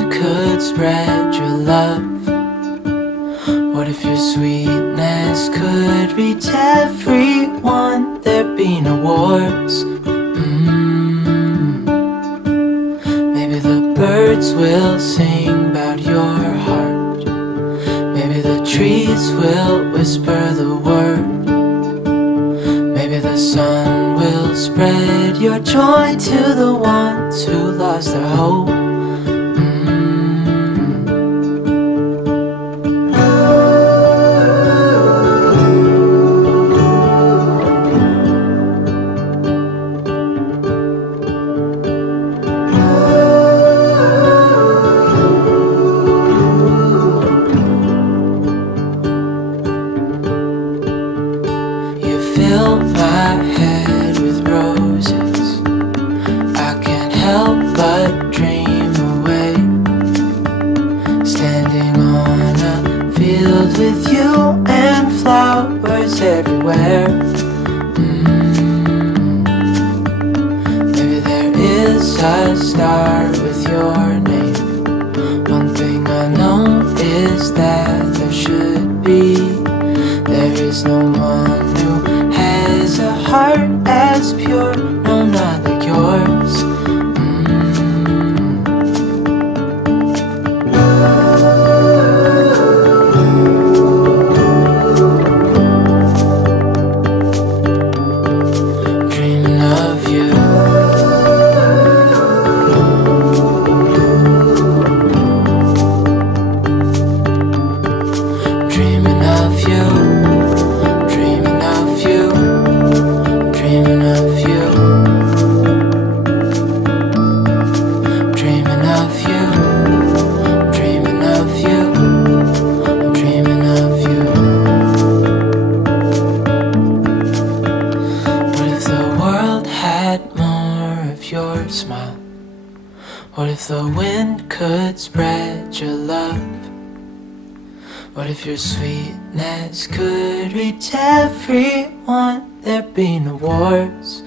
wind could spread your love? What if your sweetness could reach everyone? There'd be no wars. Maybe the birds will sing about your heart. Maybe the trees will whisper the word. Maybe the sun will spread your joy to the ones who lost their hope. Fill my head with roses, I can't help but dream away. Standing on a field with you and flowers everywhere. Maybe there is a star with your name. One thing I know is that there should be. There is no one who has a heart as pure, no, not like yours. Dreaming of you. Dreaming of you. Smile. What if the wind could spread your love? What if your sweetness could reach everyone? There'd be no wars.